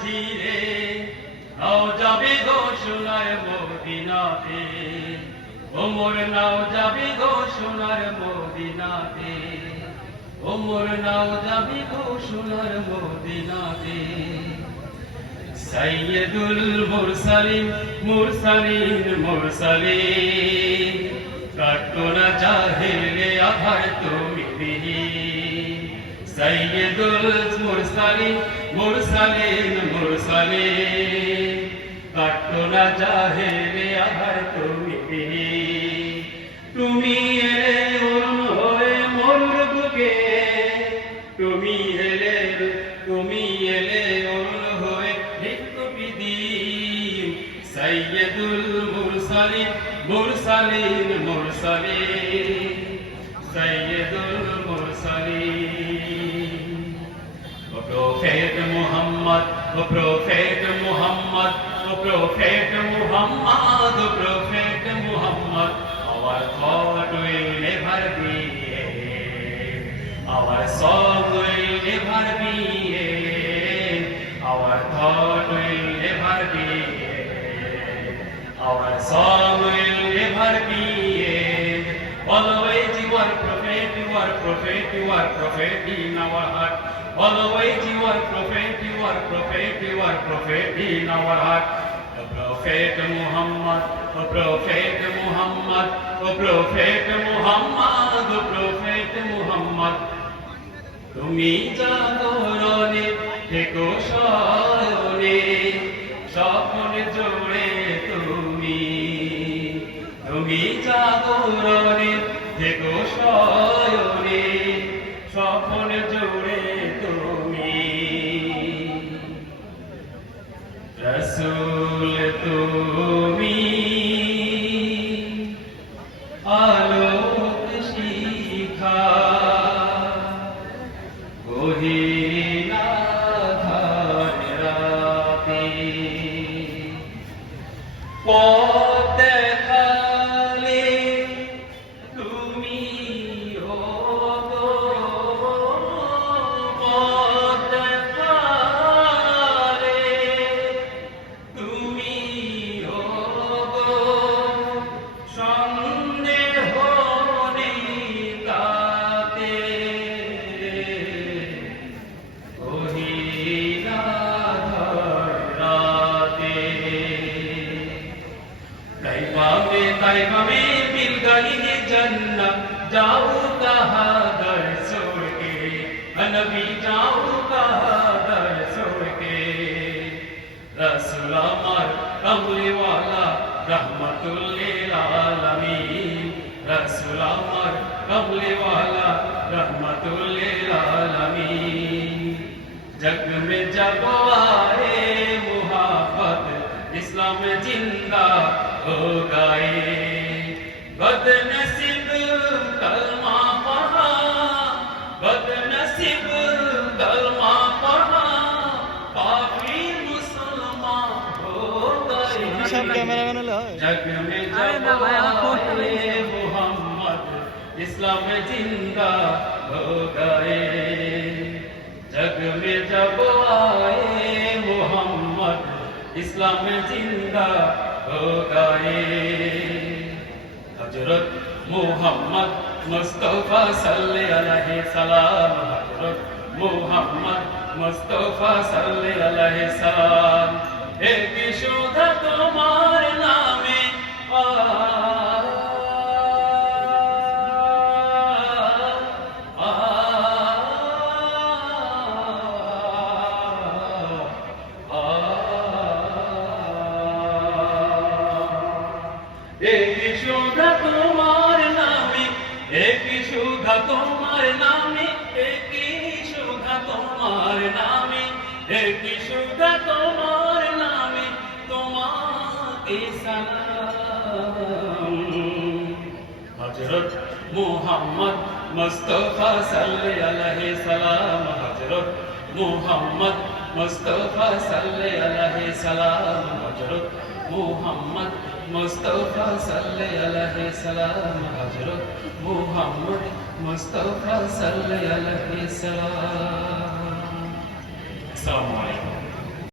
মাঝি রে নাও যাবে গো সোনার মদিনাতে ওমর নাও যাবে গো সোনার মদিনাতে ওমর নাও যাবে গো সোনার মদিনাতে সাইয়্যিদুল মুরসালিন মুরসালিন মুরসালিন কাটো না জাহেলে আধার তুমি বিহীন সাইয়্যিদুল মুরসালিন মুরসালিন মুরসালিন কাটো না জাহেলে আধার তুমি বিহীন তুমি এলে অরুণ হয়ে মোর বুকে তুমি এলে অরুণ হয়ে সাইয়্যিদুল মুরসালিন মুরসালিন মুরসালিন সাইয়্যিদুল মুরসালিন ও প্রফেট মুহাম্মদ ও প্রফেট মুহাম্মদ ও প্রফেট মুহাম্মদ ও prophet Muhammad our thought will never be our song will never be our thought will never be our song will never be always you are prophet you are prophet you are prophet in our heart always you are prophet you are prophet you are prophet in our heart o prophet muhammad o prophet muhammad o prophet muhammad o prophet muhammad তুমি জাগরণে থেকো শয়নে স্বপ্ন জোড়ে তুমি জাগরণে থেকো শয়নে স্বপ্ন জোড়ে তুমি রাসূল তুমি আলোক শিখা গহীন আধার রাতে পথ দেখালে তুমি ওগো পথ দেখালে তুমি ওগো সন্দেহ নেই তাতে গহীন আধার রাতে तैबा में मिल गई है जन्नत जाऊं कहाँ दर छोड़ के नबी जाऊं कहाँ दर छोड़ के रसूल अमर कमले वाला रहमतुल लिल आलमीन रसूल अमर कमले वाला रहमतुल लिल आलमीन जग में जब आए मुहब्बत इस्लाम जिंदा हो गए बदनसीब कलमा पढ़ा बदनसीब कलमा पढ़ा काफी मुसलमान हो गए जग में जब आए मुहम्मद इस्लाम जिंदा हो गए जग में जब आए मुहम्मद इस्लाम जिंदा हो गए हजरत मुहम्मद मुस्तफा सल्ले अलैहि सलाम हजरत मुहम्मद मुस्तफा सल्ले अलैहि सलाम एक शुद्ध तुम्हारे नामे एक शुद्ध तुम्हारे नामे एक शुद्ध तुम्हारे नामे एक शुद्ध तुम्हारे नामे एक शुद्ध तुम्हारे नामे तुम्हारे सलाम हजरत मुहम्मद मुस्तफा सल्ले अलैहि सलाम हजरत मुहम्मद मुस्तफा सल्ले अलैहि सलाम हजरत मुहम्मद मुस्तफा सल्ले अलैहि सलाम हजरत मुहम्मद मुस्तफा सल्ले अलैहि सलाम। अस्सलामु अलैकुम।